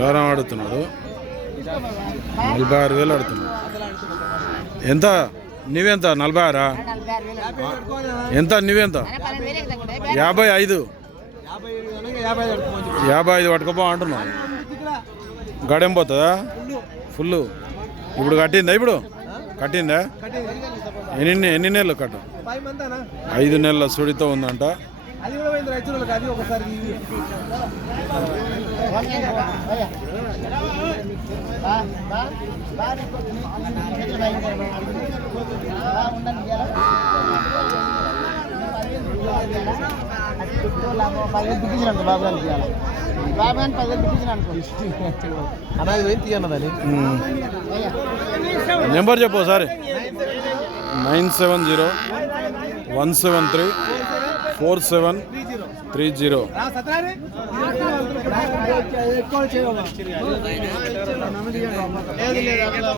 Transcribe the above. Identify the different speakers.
Speaker 1: ఎవరం ఆడుతున్నాడు. నలభై ఆరు వేలు ఆడుతున్నాడు. ఎంత? నీవెంత? నలభై ఆరా? ఎంత? నీవెంత? యాభై ఐదు. యాభై ఐదు పట్టుకోపో అంటున్నావు. గడేం పోతుందా? ఫుల్ ఇప్పుడు కట్టిందా ఇప్పుడు? కట్టిందా? ఎన్ని ఎన్ని నెలలు కట్టు? ఐదు నెలల సుడితో ఉందంట.
Speaker 2: అది కూడా పోయింది బాబు గారికి బాబు గారిని పదివేలు అనుకో అన్నది పోయి తీయన్నదని
Speaker 1: నెంబర్ చెప్పు ఒకసారి. Nine seven zero one seven three four seven three zero.